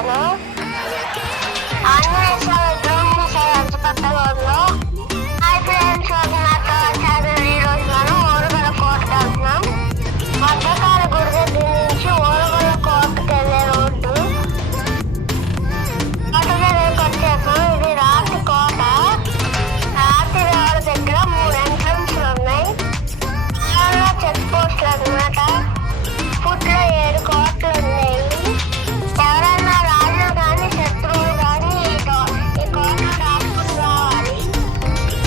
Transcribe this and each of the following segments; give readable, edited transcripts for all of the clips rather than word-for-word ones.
వచ్చేసాను. ఆంజనేయ స్వామి విగ్రహం చూసారు ఎంత పెద్దగా ఉందో. హాయ్ ఫ్రెండ్స్, నాతో వచ్చారు. ఈరోజు మనం ఓరుగల కోటకి వెళ్తున్నాం. మధ్యకాల గుడి దగ్గర నుంచి ఓరుగల కోటకి వెళ్ళే రోడ్డు. కోట దగ్గరకు వచ్చేసాం. ఇది రాతి కోట. రాతి రోడ్డు దగ్గర 3 ఎంట్రన్స్లు ఉన్నాయి. చెక్ పోస్ట్లు అన్నమాట. ఫుట్లో 7 కోట్లు ఉన్నాయి. ఎవరైనా రాజు కానీ శత్రువులు కానీ ఈ కోటను దాటుకుని రావాలి.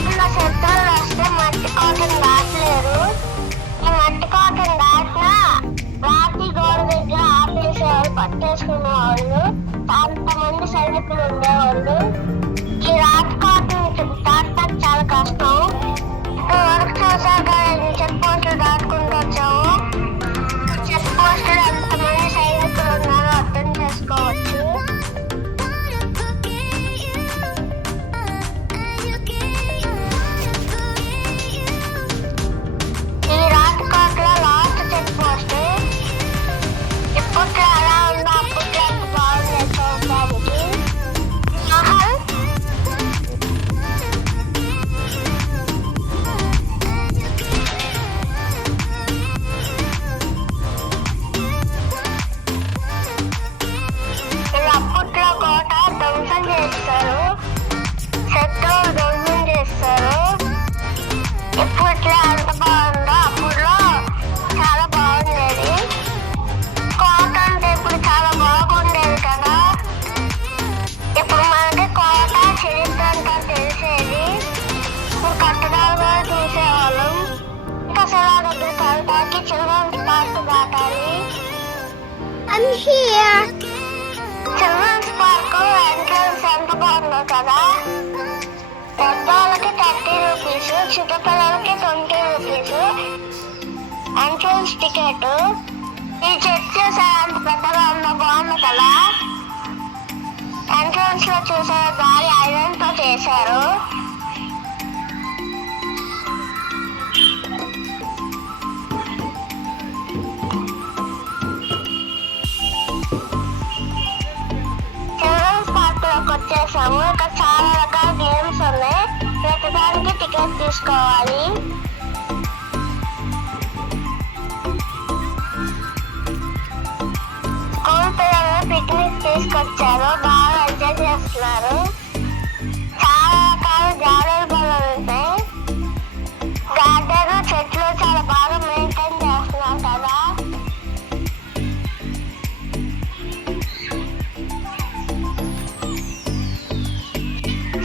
ఇలా శత్రువులు వస్తే మట్టి కోటను దాటలేరు. ఈ మట్టి కోటను దాటినా రాతి గోడ దగ్గర ఆపేసేవాళ్ళు, పట్టేసుకునేవాళ్ళు. అంతమంది సైనికులు ఉండేవాళ్ళు. ఈ రాతి కోటను దాటడం చాలా కష్టం. వరకు చూసాక చెక్ పోస్టులు దాటుకుంటూ వచ్చాము. చెక్ పోస్టులు ఎంతమంది సైనికులు ఉన్నారో అర్థం చేసుకోవచ్చు. ఈ రాజకోటలో లాస్ట్ చెక్ పోస్ట్. ఇప్పట్లో ఎలా ఉందో అప్పట్లో ఎంత బాగుంది చూడడానికి. మహల్ అప్పట్లో కోట ధ్వంసం చేస్తారు. శత్రువులు ధ్వంసం చేస్తారు. ఇప్పట్లో ఎంత బాగుందో అప్పట్లో చాలా బాగుండేది. కోట అంటే ఇప్పుడు చాలా బాగుండేది కదా. ఇప్పుడు మనకి కోట చరిత్ర అంతా తెలిసేది. ఇప్పుడు కట్టడాలు కూడా చూసేవాళ్ళం. ఇంకా సలా దగ్గర కడతాకి చిల్డ్రన్స్ పార్క్ దాటాలి. చిల్డ్రన్స్ పార్క్ ఎంట్రన్స్ ఎంత బాగుందో కదా. పెద్దవాళ్ళకి 30 రూపీస్, చిన్నపిల్లలకి 20 రూపీస్ ఎంట్రన్స్ టికెట్. ఈ చెక్ చూసారు ఎంత పెద్దగా ఉందో, బాగుంది కదా. ఎంట్రన్స్ లో చూసారు దారి ఐరన్ తో చేశారు. వచ్చేసాము. ఇక్కడ చాలా రకాల గేమ్స్ ఉన్నాయి. ప్రతిదానికి టికెట్ తీసుకోవాలి. స్కూల్ పిల్లలు పిక్నిక్ తీసుకొచ్చారు. బాగా ఎంజాయ్ చేస్తున్నారు. చాలా రకాల జారుడు బల్లలు ఉంటాయి. గార్డెన్ చెట్లు చాలా బాగా మెయింటైన్ చేస్తున్నారు కదా.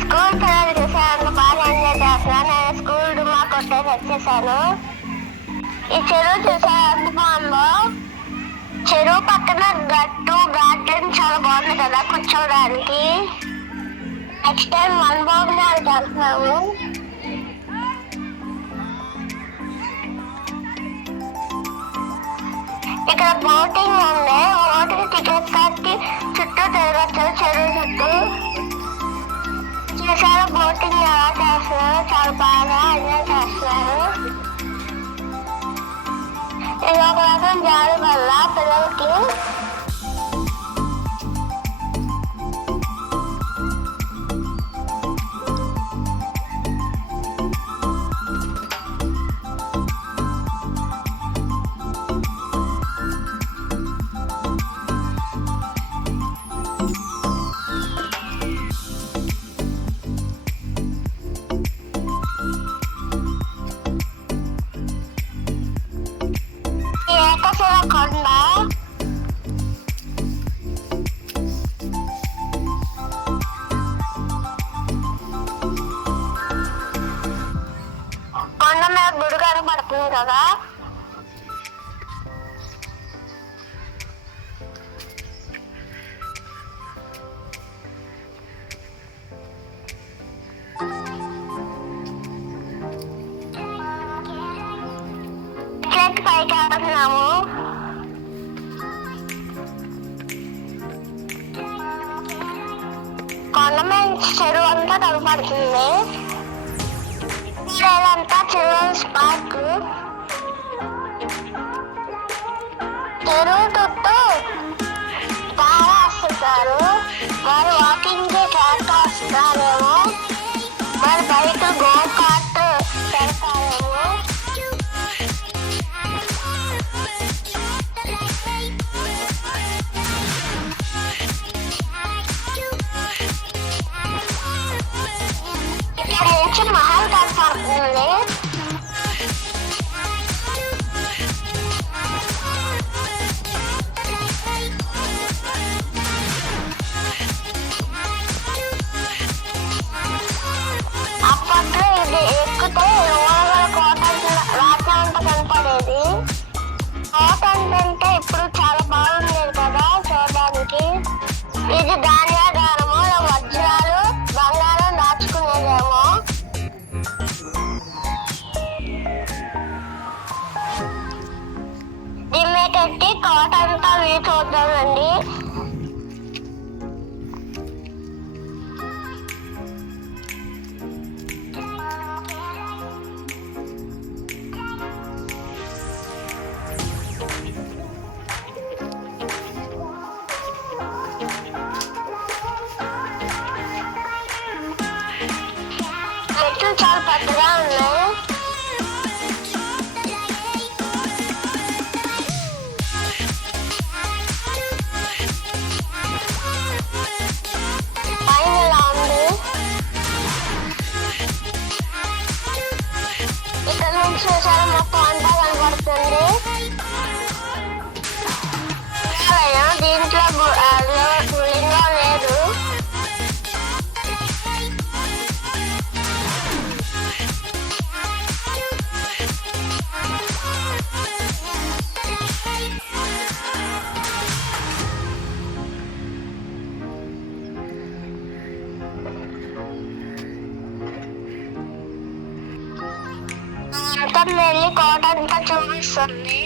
స్కూల్ పిల్లలు చూసాను బాగా ఎంజాయ్ చేస్తున్నాను. నేను స్కూల్ డుమ్మా కొట్టేసి వచ్చేసాను. ఈ చెరువు చూసాను ఎంత బాగుందో. చెరువు పక్కన గట్టు గార్డెన్ చాలా బాగుంది కదా కూర్చోడానికి. నెక్స్ట్ టైం వనభోజనానికి వెళ్తున్నాము. ఇక్కడ బోటింగ్ ఉంది. బోటింగ్ టికెట్ కట్టి చుట్టూ తిరగచ్చు చెరువు చుట్టూ. చూసారు బోటింగ్ ఎలా చేస్తున్నారు, చాలా బాగా ఎంజాయ్ చేస్తున్నారు. ఇది ఒక రకం జారు వల్ల పిల్లలకి. కొండ కొండ మీద గుడి కనబడుతుంది కదా. పైకి వెళ్తున్నాము. కొండ మీద చెరువు అంతా కనపడుతుంది. ఇదంతా చిల్డ్రన్స్ పార్క్. చెరువు చుట్టూ బాగా వస్తుంటారు. ఇది ధాన్యాగారము, వజ్రాలు బంగారం దాచుకునేదేమో. దిమ్మెకెట్టి కోట అంతా వ్యూ చూద్దామండి. చెట్లు చాలా పెద్దగా ఉన్నాయి. పైన ఇలా ఉంది. ఇక్కడ నుంచి చూసారా మొత్తం అంతా కనబడుతుంది. దీంట్లో లింగం లేదు. అంతా వెళ్ళి కోట అంతా చూపిస్తుంది.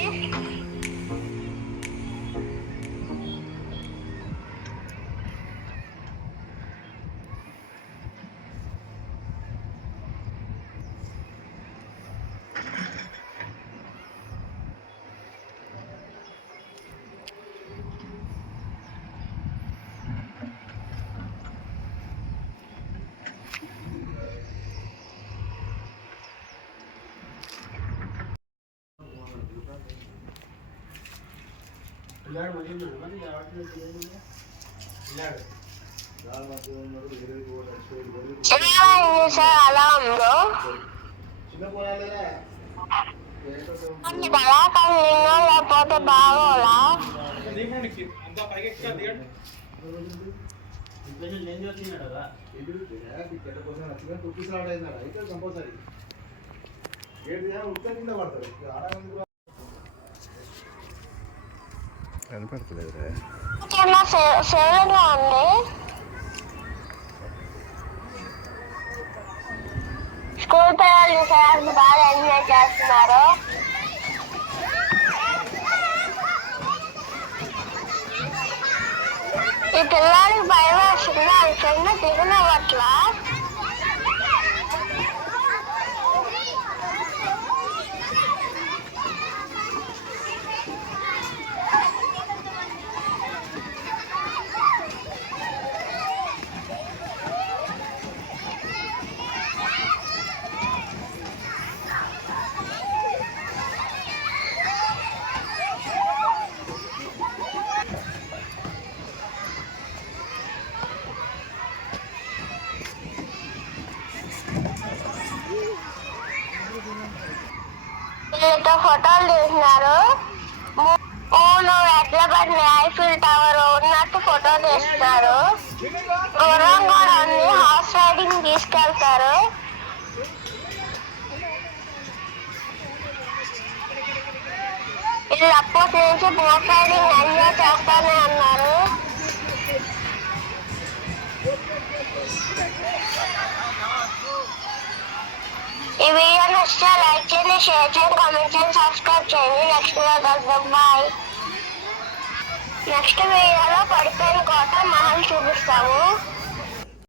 అలా ఉందో లింగం లేకపోతే బాగోలా. కనపడతలేదురా సేవగా ఉంది. స్కూల్ పిల్లలు చూసారు బాగా ఎంజాయ్ చేస్తున్నారు. ఈ పిల్లలకి భయం వేస్తుంది. అది కింద దిగనవట్లా. వీళ్ళతో ఫోటోలు తీసినారు. మూడు ఎడ్ల బండి ఐఫిల్ టవర్ ఉన్నట్టు ఫోటో తీస్తున్నారు. గుర్రం కూడా ఉంది. హార్స్ రైడింగ్ తీసుకెళ్తారు. వీళ్ళు అప్పటి నుంచి బోట్ రైడింగ్ ఎంజాయ్ చేస్తానే అన్నారు. ఈ వీడియో నచ్చితే లైక్ చేయండి, షేర్ చేయండి, కామెంట్ చేయండి, సబ్స్క్రైబ్ చేయండి. నెక్స్ట్ వీడియో కలుద్దాం. బాయ్. నెక్స్ట్ వీడియోలో పడిపోయిన కోట మహల్ చూపిస్తాము.